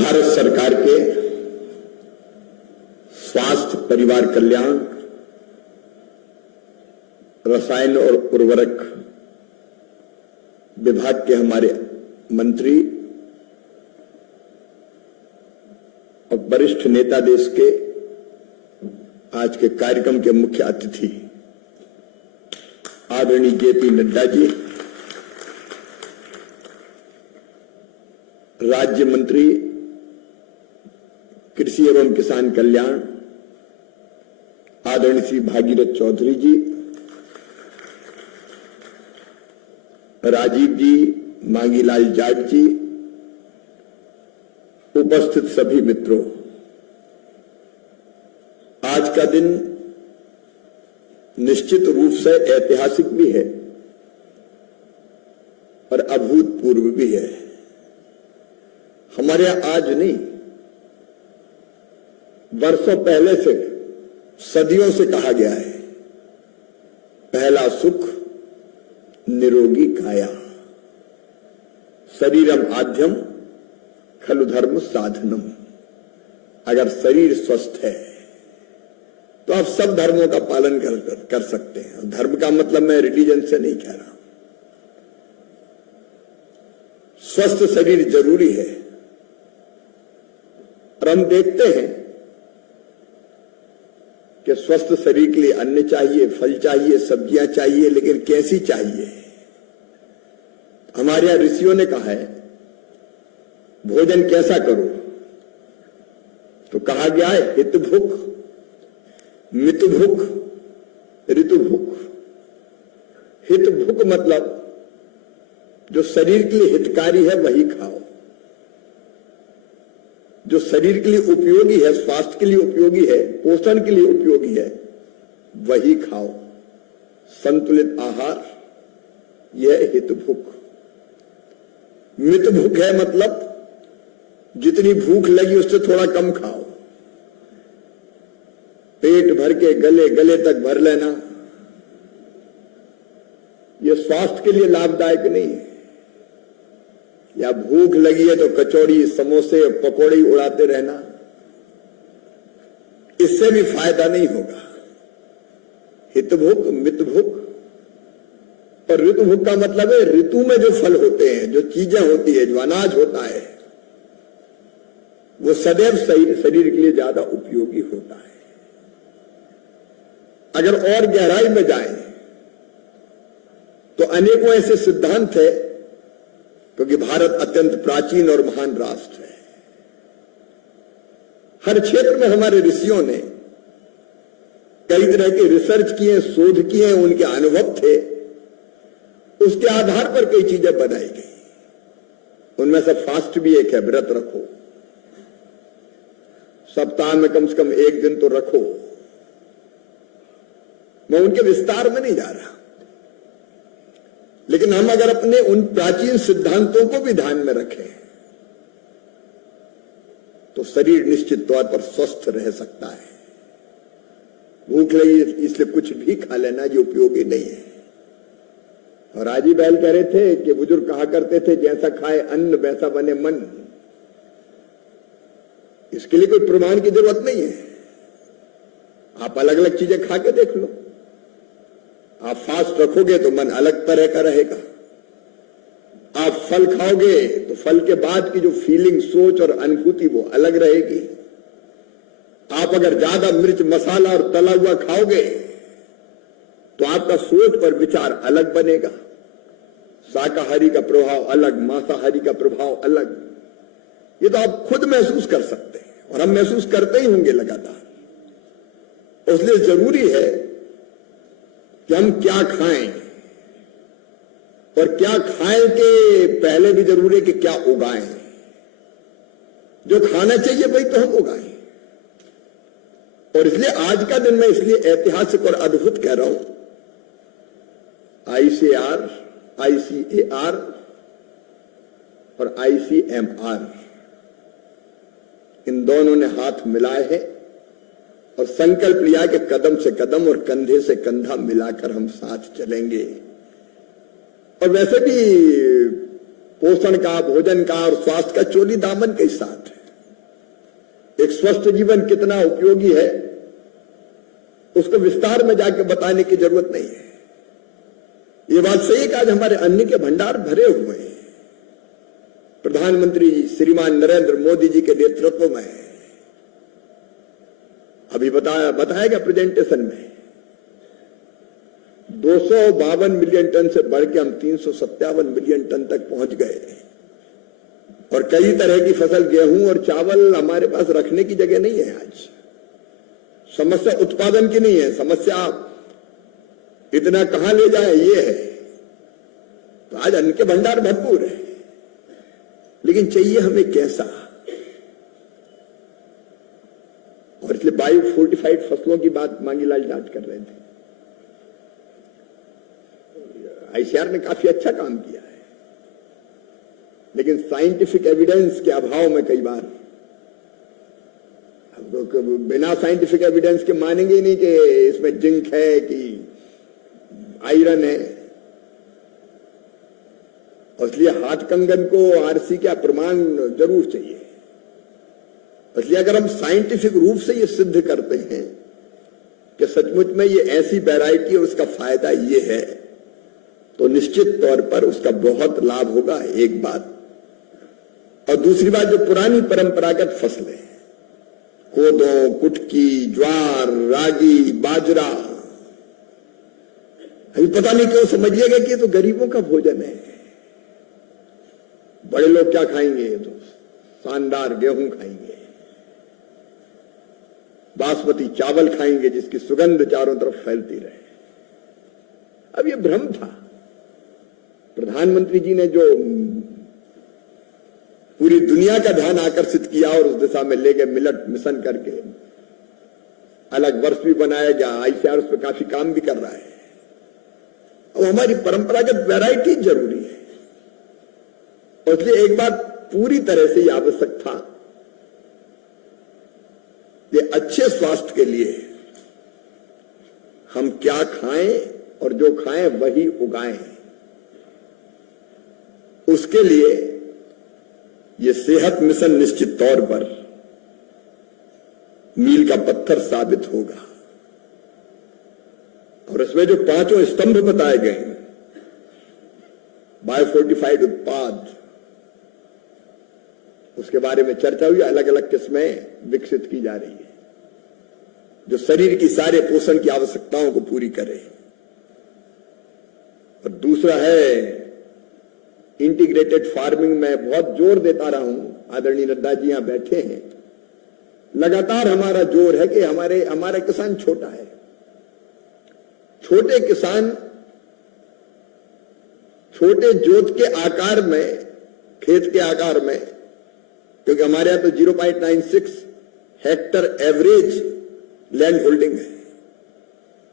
भारत सरकार के स्वास्थ्य परिवार कल्याण रसायन और उर्वरक विभाग के हमारे मंत्री और वरिष्ठ नेता देश के आज के कार्यक्रम के मुख्य अतिथि आदरणीय जेपी नड्डा जी, राज्य मंत्री कृषि एवं किसान कल्याण आदरणीय श्री भागीरथ चौधरी जी, राजीव जी, मांगीलाल जाट जी, उपस्थित सभी मित्रों, आज का दिन निश्चित रूप से ऐतिहासिक भी है और अभूतपूर्व भी है। हमारे यहां आज नहीं, वर्षों पहले से, सदियों से कहा गया है, पहला सुख निरोगी काया, शरीरम आद्यम खलु धर्म साधनम। अगर शरीर स्वस्थ है तो आप सब धर्मों का पालन कर सकते हैं। धर्म का मतलब मैं रिलीजन से नहीं कह रहा। स्वस्थ शरीर जरूरी है और हम देखते हैं कि स्वस्थ शरीर के लिए अन्न चाहिए, फल चाहिए, सब्जियां चाहिए, लेकिन कैसी चाहिए? हमारे यहां ऋषियों ने कहा है भोजन कैसा करो, तो कहा गया है हित भुख, मित भुख, ऋतु भुख। हित भुख मतलब जो शरीर के लिए हितकारी है वही खाओ, जो शरीर के लिए उपयोगी है, स्वास्थ्य के लिए उपयोगी है, पोषण के लिए उपयोगी है, वही खाओ। संतुलित आहार, यह हित भूख। मित भूख है मतलब जितनी भूख लगी उससे थोड़ा कम खाओ, पेट भर के गले गले तक भर लेना, यह स्वास्थ्य के लिए लाभदायक नहीं है। या भूख लगी है तो कचौड़ी, समोसे, पकौड़ी उड़ाते रहना, इससे भी फायदा नहीं होगा। हित भूख, मित भूख और ऋतु भूख का मतलब है ऋतु में जो फल होते हैं, जो चीजें होती है, जो अनाज होता है, वो सदैव शरीर के लिए ज्यादा उपयोगी होता है। अगर और गहराई में जाएं तो अनेकों ऐसे सिद्धांत है, क्योंकि भारत अत्यंत प्राचीन और महान राष्ट्र है। हर क्षेत्र में हमारे ऋषियों ने कई तरह के रिसर्च किए, शोध किए, उनके अनुभव थे, उसके आधार पर कई चीजें बनाई गई। उनमें से फास्ट भी एक है, व्रत रखो, सप्ताह में कम से कम एक दिन तो रखो। मैं उनके विस्तार में नहीं जा रहा, लेकिन हम अगर अपने उन प्राचीन सिद्धांतों को भी ध्यान में रखें तो शरीर निश्चित तौर पर स्वस्थ रह सकता है। भूख लगी इसलिए कुछ भी खा लेना जो उपयोगी नहीं है। और राजी बैल कह रहे थे कि बुजुर्ग कहा करते थे, जैसा खाए अन्न वैसा बने मन। इसके लिए कोई प्रमाण की जरूरत नहीं है। आप अलग अलग चीजें खा के देख लो। आप फास्ट रखोगे तो मन अलग तरह का रहेगा। आप फल खाओगे तो फल के बाद की जो फीलिंग, सोच और अनुभूति वो अलग रहेगी। आप अगर ज्यादा मिर्च, मसाला और तला हुआ खाओगे तो आपका सोच पर विचार अलग बनेगा। शाकाहारी का प्रभाव अलग, मांसाहारी का प्रभाव अलग। ये तो आप खुद महसूस कर सकते हैं और हम महसूस करते ही होंगे लगातार। इसलिए जरूरी है कि हम क्या खाएं, और क्या खाएं के पहले भी जरूरी है कि क्या उगाएं। जो खाना चाहिए वही तो हम उगाएं। और इसलिए आज का दिन मैं इसलिए ऐतिहासिक और अद्भुत कह रहा हूं। ICAR, ICAR और ICMR, इन दोनों ने हाथ मिलाए हैं और संकल्प लिया कि कदम से कदम और कंधे से कंधा मिलाकर हम साथ चलेंगे। और वैसे भी पोषण का, भोजन का और स्वास्थ्य का चोली दामन के साथ है। एक स्वस्थ जीवन कितना उपयोगी है उसको विस्तार में जाके बताने की जरूरत नहीं है। ये बात सही है कि आज हमारे अन्न के भंडार भरे हुए हैं। प्रधानमंत्री श्रीमान नरेंद्र मोदी जी के नेतृत्व में अभी बताया गया प्रेजेंटेशन में 252 मिलियन टन से बढ़ के हम 357 मिलियन टन तक पहुंच गए और कई तरह की फसल गेहूं और चावल हमारे पास रखने की जगह नहीं है। आज समस्या उत्पादन की नहीं है, समस्या इतना कहां ले जाए ये है। तो आज अन्न के भंडार भरपूर है, लेकिन चाहिए हमें कैसा। और इसलिए बायो फोर्टिफाइड फसलों की बात मांगीलाल जाट कर रहे थे। आईसीआर ने काफी अच्छा काम किया है, लेकिन साइंटिफिक एविडेंस के अभाव में कई बार बिना साइंटिफिक एविडेंस के मानेंगे ही नहीं कि इसमें जिंक है कि आयरन है। और इसलिए हाथ कंगन को आरसी का प्रमाण जरूर चाहिए। इसलिए अगर हम साइंटिफिक रूप से ये सिद्ध करते हैं कि सचमुच में ये ऐसी वैरायटी और उसका फायदा ये है, तो निश्चित तौर पर उसका बहुत लाभ होगा, एक बात। और दूसरी बात, जो पुरानी परंपरागत फसलें कोदो, कुटकी, ज्वार, रागी, बाजरा, अभी पता नहीं क्यों समझिएगा कि ये तो गरीबों का भोजन है। बड़े लोग क्या खाएंगे? तो शानदार गेहूं खाएंगे, बासमती चावल खाएंगे जिसकी सुगंध चारों तरफ फैलती रहे। अब ये भ्रम था। प्रधानमंत्री जी ने जो पूरी दुनिया का ध्यान आकर्षित किया और उस दिशा में ले गए मिलेट मिशन करके, अलग वर्ष भी बनाया गया, आईसीआर उस पर काफी काम भी कर रहा है। अब हमारी परंपरागत वैरायटी जरूरी है। और इसलिए एक बात पूरी तरह से ये आवश्यक था, ये अच्छे स्वास्थ्य के लिए हम क्या खाएं और जो खाएं वही उगाएं। उसके लिए ये सेहत मिशन निश्चित तौर पर मील का पत्थर साबित होगा। और इसमें जो 5 स्तंभ बताए गए हैं, बायोफोर्टिफाइड उत्पाद, उसके बारे में चर्चा हुई। अलग अलग किस्में विकसित की जा रही है जो शरीर की सारे पोषण की आवश्यकताओं को पूरी करे। और दूसरा है इंटीग्रेटेड फार्मिंग। में बहुत जोर देता रहा हूं, आदरणीय नड्डा जी यहां बैठे हैं, लगातार हमारा जोर है कि हमारा किसान छोटा है। छोटे किसान छोटे जोत के आकार में, खेत के आकार में, क्योंकि हमारे यहां तो 0.96 हेक्टर एवरेज लैंड होल्डिंग है,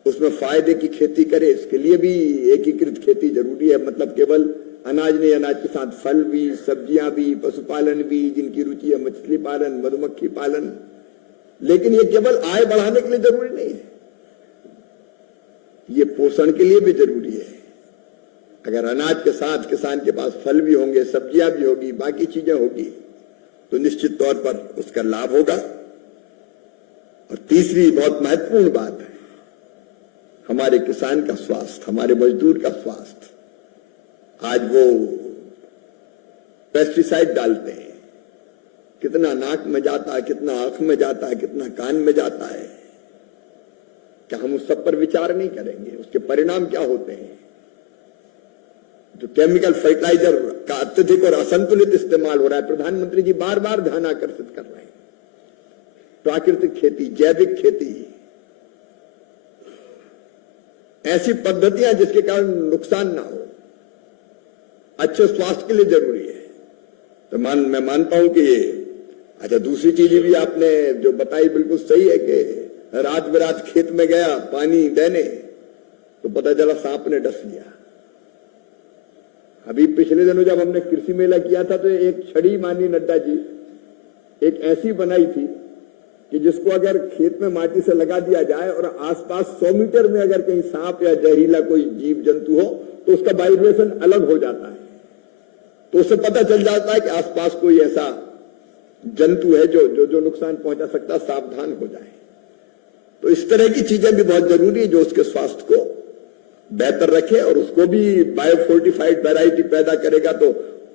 उसमें फायदे की खेती करे। इसके लिए भी एकीकृत खेती जरूरी है। मतलब केवल अनाज नहीं, अनाज के साथ फल भी, सब्जियां भी, पशुपालन भी, जिनकी रुचि है मछली पालन, मधुमक्खी पालन। लेकिन ये केवल आय बढ़ाने के लिए जरूरी नहीं है, ये पोषण के लिए भी जरूरी है। अगर अनाज के साथ किसान के पास फल भी होंगे, सब्जियां भी होगी, बाकी चीजें होगी, तो निश्चित तौर पर उसका लाभ होगा। और तीसरी बहुत महत्वपूर्ण बात है, हमारे किसान का स्वास्थ्य, हमारे मजदूर का स्वास्थ्य। आज वो पेस्टिसाइड डालते हैं, कितना नाक में जाता है, कितना आंख में जाता है, कितना कान में जाता है। क्या हम उस सब पर विचार नहीं करेंगे? उसके परिणाम क्या होते हैं? जो केमिकल फर्टिलाइजर का अत्यधिक और असंतुलित इस्तेमाल हो रहा है, प्रधानमंत्री जी बार बार ध्यान आकर्षित कर रहे हैं। प्राकृतिक खेती, जैविक खेती, ऐसी पद्धतियां जिसके कारण नुकसान ना हो, अच्छे स्वास्थ्य के लिए जरूरी है। तो मैं मानता हूं कि ये अच्छा, दूसरी चीज भी आपने जो बताई बिल्कुल सही है कि रात बेरात खेत में गया पानी देने, तो पता चला सांप ने डस लिया। अभी पिछले दिनों जब हमने कृषि मेला किया था, तो एक छड़ी माननीय नड्डा जी एक ऐसी बनाई थी कि जिसको अगर खेत में माटी से लगा दिया जाए और आसपास 100 मीटर में अगर कहीं सांप या जहरीला कोई जीव जंतु हो, तो उसका वाइब्रेशन अलग हो जाता है। तो उससे पता चल जाता है कि आसपास कोई ऐसा जंतु है जो जो जो नुकसान पहुंचा सकता है, सावधान हो जाए। तो इस तरह की चीजें भी बहुत जरूरी है जो उसके स्वास्थ्य को बेहतर रखे, और उसको भी बायोफोर्टिफाइड वैरायटी पैदा करेगा तो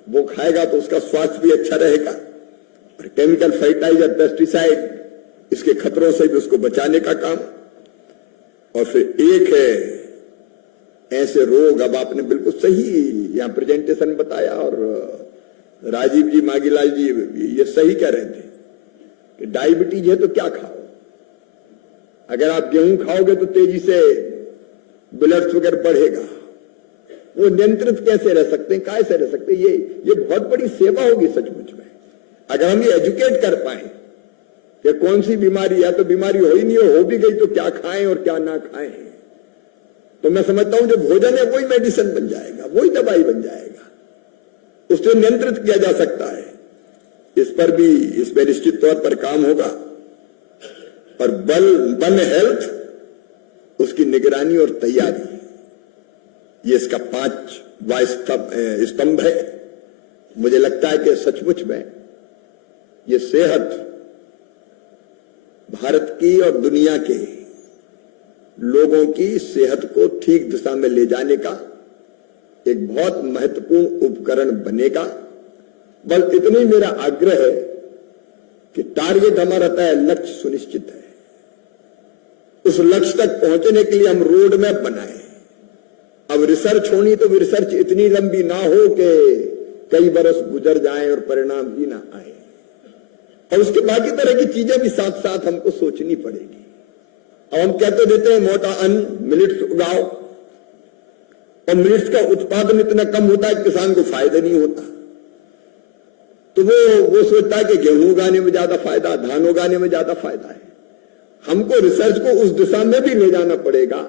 वो खाएगा तो उसका स्वास्थ्य भी अच्छा रहेगा। और केमिकल फर्टिलाइजर, पेस्टिसाइड, इसके खतरों से भी उसको बचाने का काम। और फिर एक है ऐसे रोग, अब आपने बिल्कुल सही यहां प्रेजेंटेशन में बताया, और राजीव जी, मागीलाल जी ये सही कह रहे थे कि डायबिटीज है तो क्या खाओ। अगर आप गेहूं खाओगे तो तेजी से ब्लड शुगर बढ़ेगा, वो नियंत्रित कैसे रह सकते हैं, कैसे रह सकते हैं? ये बहुत बड़ी सेवा होगी सचमुच में, अगर हम ये एजुकेट कर पाए कि कौन सी बीमारी है, तो बीमारी हो ही नहीं, हो भी गई तो क्या खाएं और क्या ना खाएं। तो मैं समझता हूं जो भोजन है वही मेडिसिन बन जाएगा, वही दवाई बन जाएगा, उससे नियंत्रित किया जा सकता है। इस पर निश्चित तौर पर काम होगा। और वन हेल्थ, उसकी निगरानी और तैयारी, ये इसका 5वां स्तंभ है। मुझे लगता है कि सचमुच में ये सेहत भारत की और दुनिया के लोगों की सेहत को ठीक दिशा में ले जाने का एक बहुत महत्वपूर्ण उपकरण बनेगा। बल इतनी मेरा आग्रह है कि टारगेट हमारा तय, लक्ष्य सुनिश्चित है, उस लक्ष्य तक पहुंचने के लिए हम रोड मैप बनाएं। अब रिसर्च होनी तो रिसर्च इतनी लंबी ना हो कि कई बरस गुजर जाएं और परिणाम ही ना आए, और उसके बाकी तरह की चीजें भी साथ साथ हमको सोचनी पड़ेगी। अब हम कहते देते हैं मोटा अन्न, मिलेट्स उगाओ, और मिलेट्स का उत्पादन इतना कम होता है कि किसान को फायदा नहीं होता, तो वो सोचता है कि गेहूं उगाने में ज्यादा फायदा, धान उगाने में ज्यादा फायदा है। हमको रिसर्च को उस दिशा में भी ले जाना पड़ेगा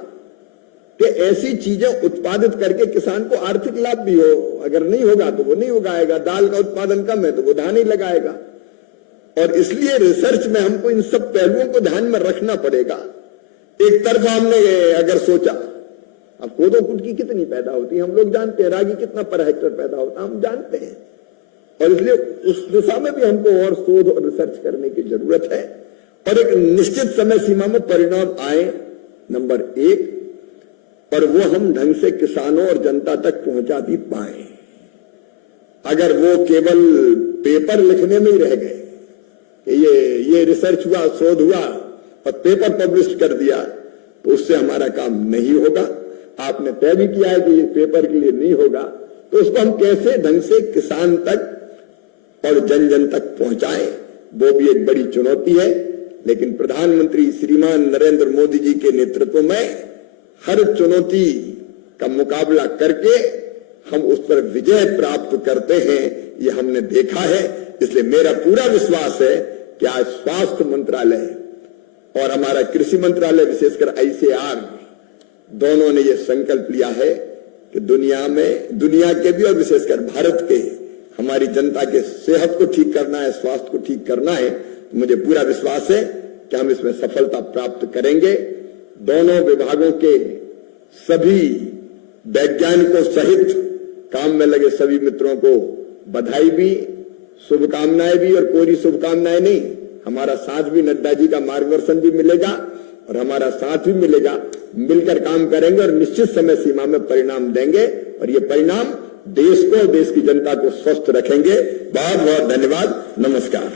कि ऐसी चीजें उत्पादित करके किसान को आर्थिक लाभ भी हो। अगर नहीं होगा तो वो नहीं उगाएगा, दाल का उत्पादन कम है तो वो धान ही लगाएगा। और इसलिए रिसर्च में हमको इन सब पहलुओं को ध्यान में रखना पड़ेगा। एक तरफ हमने अगर सोचा, अब कोदो कुटकी कितनी पैदा होती है हम लोग जानते हैं, रागी कितना पर हेक्टर पैदा होता है हम जानते हैं, और इसलिए उस दिशा में भी हमको और शोध और रिसर्च करने की जरूरत है, और एक निश्चित समय सीमा में परिणाम आए, नंबर 1, और वो हम ढंग से किसानों और जनता तक पहुंचा भी पाए। अगर वो केवल पेपर लिखने में ही रह गए, ये रिसर्च हुआ, शोध हुआ और पेपर पब्लिश कर दिया, तो उससे हमारा काम नहीं होगा। आपने तय भी किया है कि ये पेपर के लिए नहीं होगा, तो उसको हम कैसे ढंग से किसान तक और जन जन तक पहुंचाएं, वो भी एक बड़ी चुनौती है। लेकिन प्रधानमंत्री श्रीमान नरेंद्र मोदी जी के नेतृत्व में हर चुनौती का मुकाबला करके हम उस पर विजय प्राप्त करते हैं, ये हमने देखा है। इसलिए मेरा पूरा विश्वास है कि आज स्वास्थ्य मंत्रालय और हमारा कृषि मंत्रालय, विशेषकर ICAR, दोनों ने ये संकल्प लिया है कि दुनिया के भी और विशेषकर भारत के हमारी जनता के सेहत को ठीक करना है, स्वास्थ्य को ठीक करना है। तो मुझे पूरा विश्वास है कि हम इसमें सफलता प्राप्त करेंगे। दोनों विभागों के सभी वैज्ञानिकों सहित काम में लगे सभी मित्रों को बधाई भी, शुभकामनाएं भी, और कोरी शुभकामनाएं नहीं, हमारा साथ भी, नड्डा जी का मार्गदर्शन भी मिलेगा और हमारा साथ भी मिलेगा। मिलकर काम करेंगे और निश्चित समय सीमा में परिणाम देंगे, और ये परिणाम देश को, देश की जनता को स्वस्थ रखेंगे। बहुत बहुत धन्यवाद, नमस्कार।